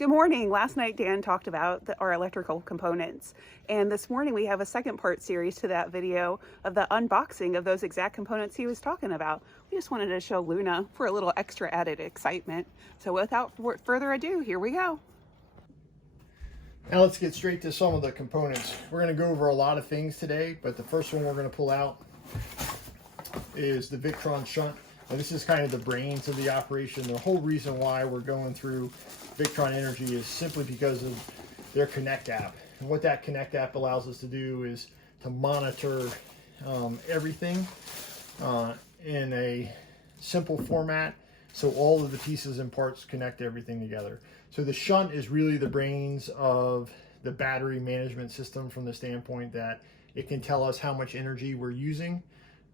Good morning. Last night Dan talked about our electrical components, and this morning we have a second part series to that video of the unboxing of those exact components he was talking about. We just wanted to show Luna for a little extra added excitement. So without further ado, here we go. Now let's get straight to some of the components. We're going to go over a lot of things today, but the first one we're going to pull out is the Victron Shunt. Now, this is kind of the brains of the operation. The whole reason why we're going through Victron Energy is simply because of their Connect app. And what that Connect app allows us to do is to monitor everything in a simple format, so all of the pieces and parts connect everything together. So the Shunt is really the brains of the battery management system, from the standpoint that it can tell us how much energy we're using,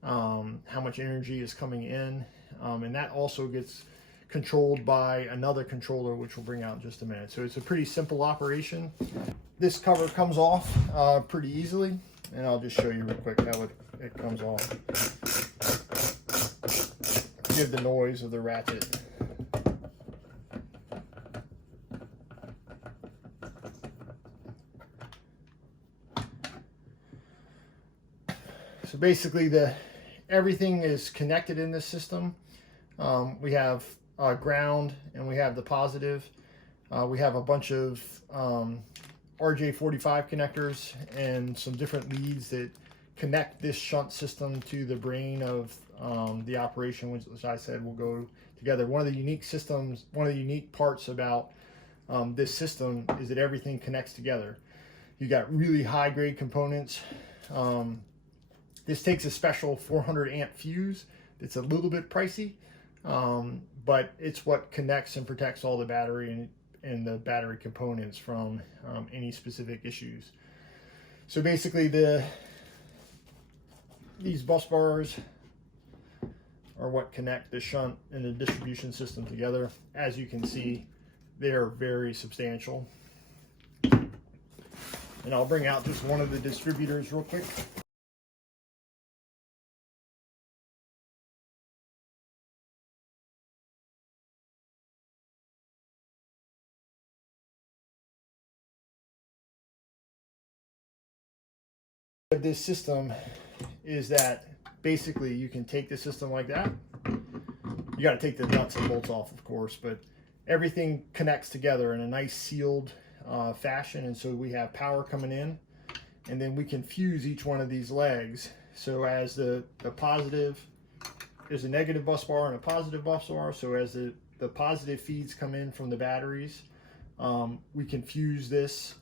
how much energy is coming in, and that also gets controlled by another controller, which we'll bring out in just a minute. So it's a pretty simple operation. This cover comes off pretty easily, and I'll just show you real quick how it comes off. Give the noise of the ratchet. So basically everything is connected in this system. We have ground and we have the positive. We have a bunch of RJ45 connectors and some different leads that connect this shunt system to the brain of the operation, which I said will go together. One of the unique parts about this system is that everything connects together. You got really high grade components. This takes a special 400 amp fuse. It's a little bit pricey, but it's what connects and protects all the battery and the battery components from any specific issues. So basically these bus bars are what connect the shunt and the distribution system together. As you can see, they're very substantial. And I'll bring out just one of the distributors real quick. This system is that basically you can take the system like that. You got to take the nuts and bolts off, of course, but everything connects together in a nice sealed fashion. And so we have power coming in, and then we can fuse each one of these legs. So as the positive, there's a negative bus bar and a positive bus bar. So as the positive feeds come in from the batteries, we can fuse this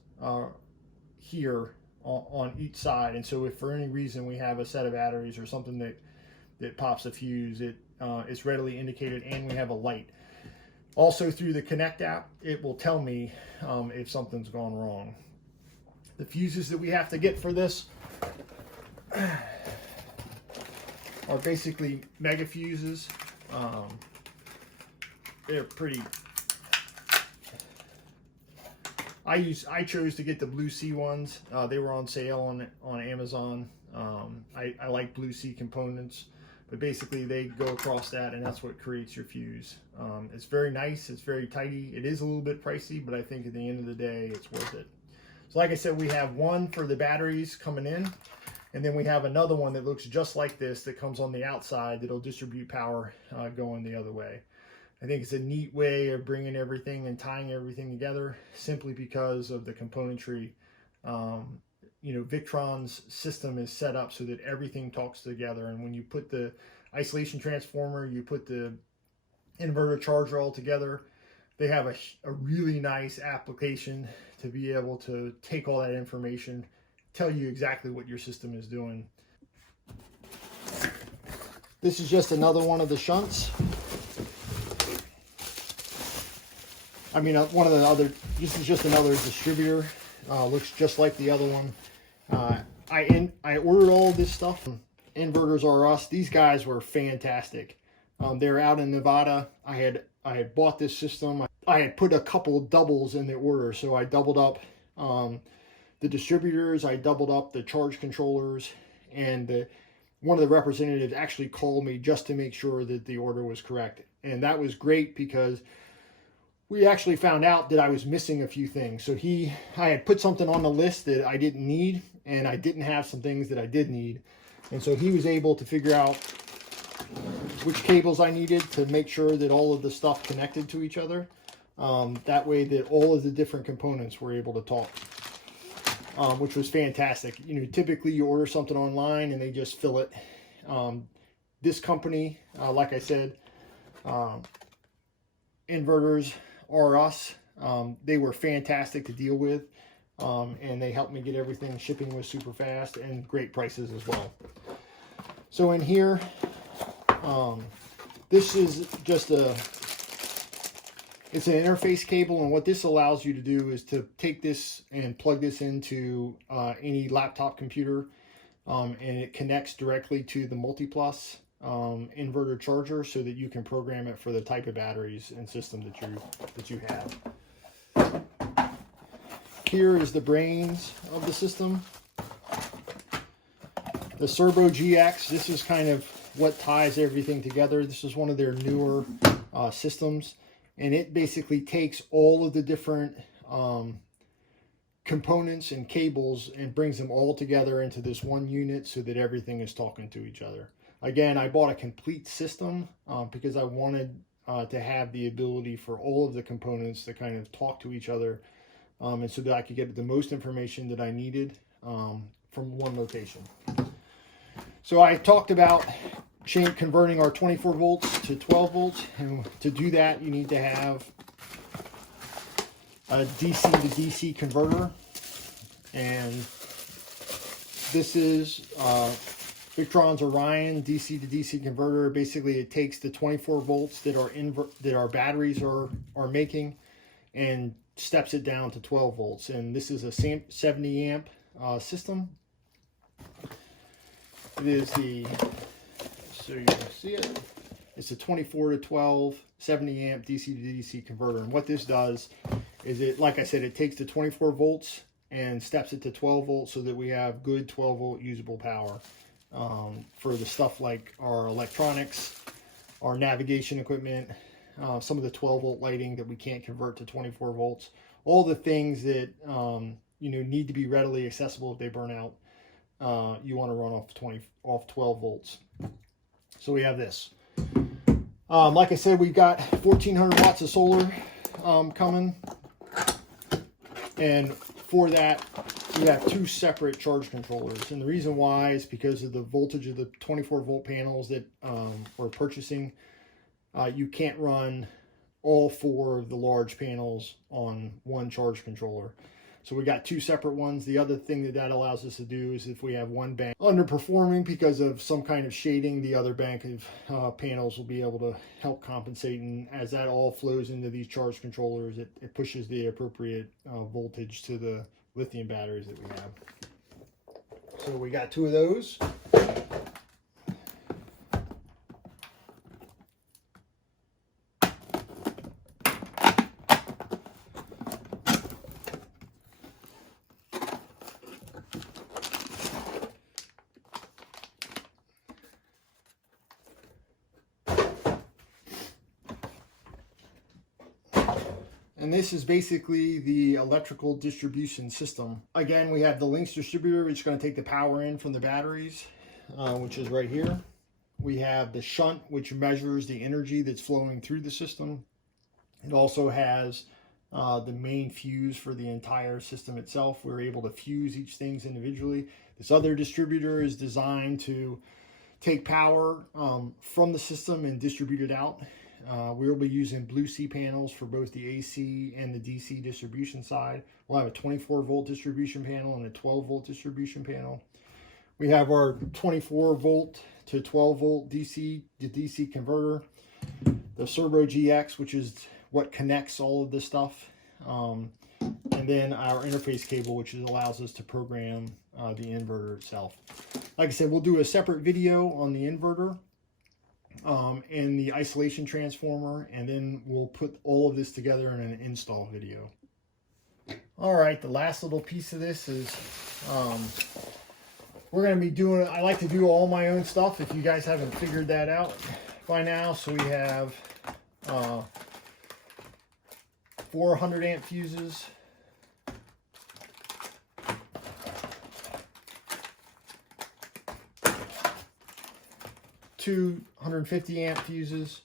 here on each side. And so if for any reason we have a set of batteries or something that pops a fuse, it's readily indicated, and we have a light. Also through the Connect app, it will tell me if something's gone wrong. The fuses that we have to get for this are basically mega fuses. They're pretty. I chose to get the Blue Sea ones. They were on sale on Amazon. I like Blue Sea components, but basically they go across that, and that's what creates your fuse. It's very nice. It's very tidy. It is a little bit pricey, but I think at the end of the day, it's worth it. So like I said, we have one for the batteries coming in, and then we have another one that looks just like this that comes on the outside that'll distribute power going the other way. I think it's a neat way of bringing everything and tying everything together, simply because of the componentry. Victron's system is set up so that everything talks together. And when you put the isolation transformer, you put the inverter charger all together, they have a really nice application to be able to take all that information, tell you exactly what your system is doing. This is just another one of the shunts. I mean, this is just another distributor. Looks just like the other one. I ordered all this stuff from InvertersRUs. These guys were fantastic. They're out in Nevada. I had bought this system. I had put a couple doubles in the order, so I doubled up the distributors, I doubled up the charge controllers, and one of the representatives actually called me just to make sure that the order was correct. And that was great, because we actually found out that I was missing a few things. So I had put something on the list that I didn't need, and I didn't have some things that I did need. And so he was able to figure out which cables I needed to make sure that all of the stuff connected to each other. That way that all of the different components were able to talk, which was fantastic. You know, typically you order something online and they just fill it. This company, like I said, InvertersRUs, they were fantastic to deal with, and they helped me get everything. Shipping was super fast and great prices as well. So in here, this is just it's an interface cable, and what this allows you to do is to take this and plug this into any laptop computer, and it connects directly to the Multiplus inverter charger, so that you can program it for the type of batteries and system that you have. Here is the brains of the system. The Cerbo GX, this is kind of what ties everything together. This is one of their newer systems, and it basically takes all of the different components and cables and brings them all together into this one unit so that everything is talking to each other. Again, I bought a complete system because I wanted to have the ability for all of the components to kind of talk to each other, and so that I could get the most information that I needed from one location. So I talked about converting our 24 volts to 12 volts, and to do that you need to have a DC to DC converter, and this is Victron's Orion DC to DC converter. Basically, it takes the 24 volts that our batteries are making and steps it down to 12 volts. And this is a 70 amp system. It is so you can see it. It's a 24 to 12 70 amp DC to DC converter. And what this does is, like I said, it takes the 24 volts and steps it to 12 volts so that we have good 12 volt usable power. For the stuff like our electronics, our navigation equipment, some of the 12 volt lighting that we can't convert to 24 volts, all the things that need to be readily accessible if they burn out. You want to run off 12 volts. So we have this. Like I said, we've got 1400 watts of solar coming, and for that we have two separate charge controllers, and the reason why is because of the voltage of the 24 volt panels that we're purchasing. You can't run all four of the large panels on one charge controller, so we got two separate ones. The other thing that allows us to do is, if we have one bank underperforming because of some kind of shading, the other bank of panels will be able to help compensate, and as that all flows into these charge controllers, it pushes the appropriate voltage to the lithium batteries that we have. So we got two of those. And this is basically the electrical distribution system. Again, we have the Lynx distributor, which is going to take the power in from the batteries, which is right here. We have the shunt, which measures the energy that's flowing through the system. It also has the main fuse for the entire system itself. We're able to fuse each thing individually. This other distributor is designed to take power from the system and distribute it out. We'll be using Blue Sea panels for both the AC and the DC distribution side. We'll have a 24 volt distribution panel and a 12 volt distribution panel. We have our 24 volt to 12 volt DC to DC converter, the Cerbo GX, which is what connects all of this stuff, and then our interface cable, which allows us to program the inverter itself. Like I said, we'll do a separate video on the inverter and the isolation transformer, and then we'll put all of this together in an install video. All right, the last little piece of this is we're going to be doing, I like to do all my own stuff if you guys haven't figured that out by now. So we have 400 amp fuses. Two 150 amp fuses,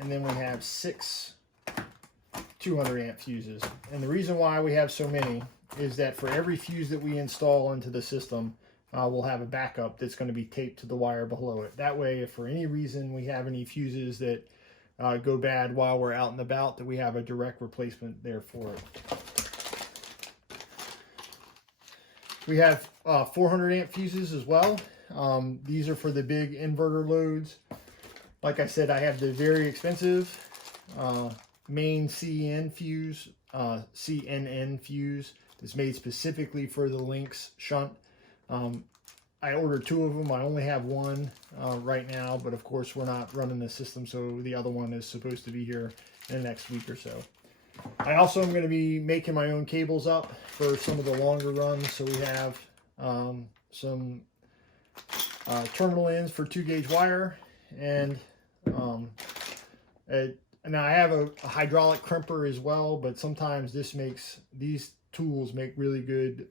and then we have 6 200 amp fuses. And the reason why we have so many is that for every fuse that we install into the system, we'll have a backup that's going to be taped to the wire below it. That way, if for any reason we have any fuses that go bad while we're out and about, that we have a direct replacement there for it. We have 400 amp fuses as well. These are for the big inverter loads. Like I said, I have the very expensive main CNN fuse that's made specifically for the Lynx shunt. I ordered 2 of them. I only have one right now, but of course we're not running the system, so the other one is supposed to be here in the next week or so. I also am going to be making my own cables up for some of the longer runs. So we have some terminal ends for 2-gauge wire, and now I have a hydraulic crimper as well, but sometimes these tools make really good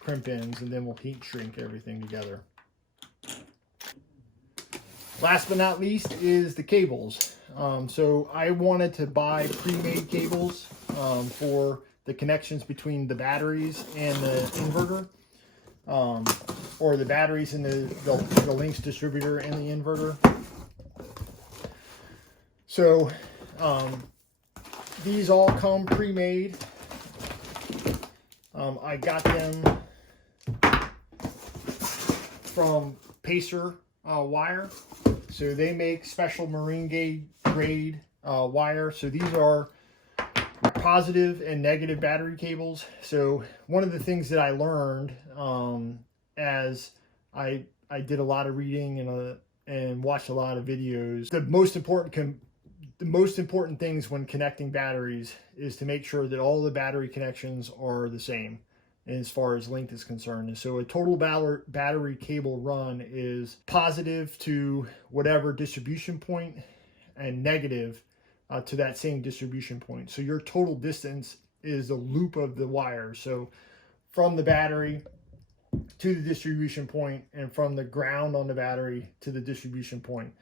crimp ends, and then we'll heat shrink everything together. Last but not least is the cables. So I wanted to buy pre-made cables for the connections between the batteries and the inverter, or the batteries in the Lynx distributor and the inverter. So these all come pre-made. I got them from Pacer wire. So they make special marine grade wire. So these are positive and negative battery cables. So one of the things that I learned as I did a lot of reading and watched a lot of videos, the most important things when connecting batteries is to make sure that all the battery connections are the same as far as length is concerned. And so a total battery cable run is positive to whatever distribution point and negative to that same distribution point. So your total distance is the loop of the wire. So from the battery to the distribution point, and from the ground on the battery to the distribution point,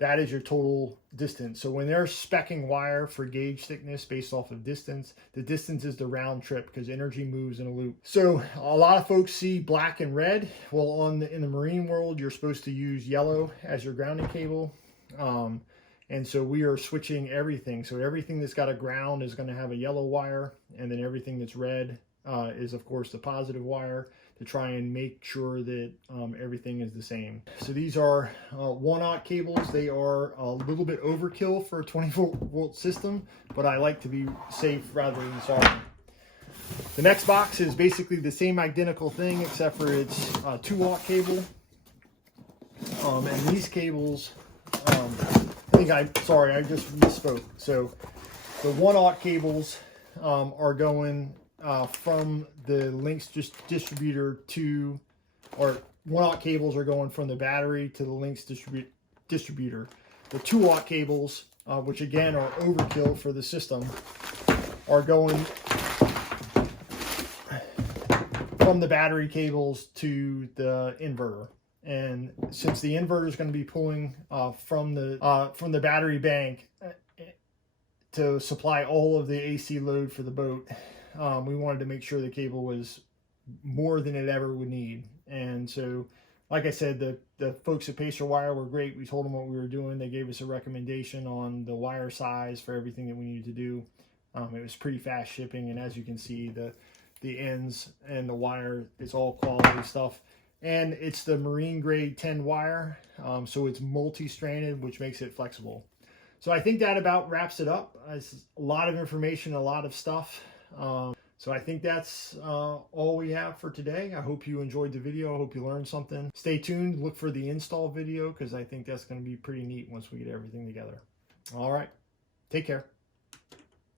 that is your total distance. So when they're speccing wire for gauge thickness based off of distance, the distance is the round trip because energy moves in a loop. So a lot of folks see black and red. Well, in the marine world, you're supposed to use yellow as your grounding cable. And so we are switching everything. So everything that's got a ground is going to have a yellow wire, and then everything that's red is of course the positive wire, to try and make sure that everything is the same. So these are 1-aught cables. They are a little bit overkill for a 24-volt system, but I like to be safe rather than sorry. The next box is basically the same identical thing, except for it's a 2-aught cable. And these cables, I just misspoke. So the 1-aught cables are going from the Lynx distributor to, or 1-aught cables are going from the battery to the Lynx distributor. The 2-aught cables, which again are overkill for the system, are going from the battery cables to the inverter. And since the inverter is going to be pulling from the battery bank to supply all of the AC load for the boat, we wanted to make sure the cable was more than it ever would need. And so, like I said, the folks at Pacer Wire were great. We told them what we were doing. They gave us a recommendation on the wire size for everything that we needed to do. It was pretty fast shipping, and as you can see, the ends and the wire, it's all quality stuff. And it's the marine grade 10 wire, so it's multi-stranded, which makes it flexible. So I think that about wraps it up. It's a lot of information, a lot of stuff. So I think that's all we have for today. I hope you enjoyed the video. I hope you learned something. Stay tuned. Look for the install video, because I think that's going to be pretty neat once we get everything together. All right. Take care.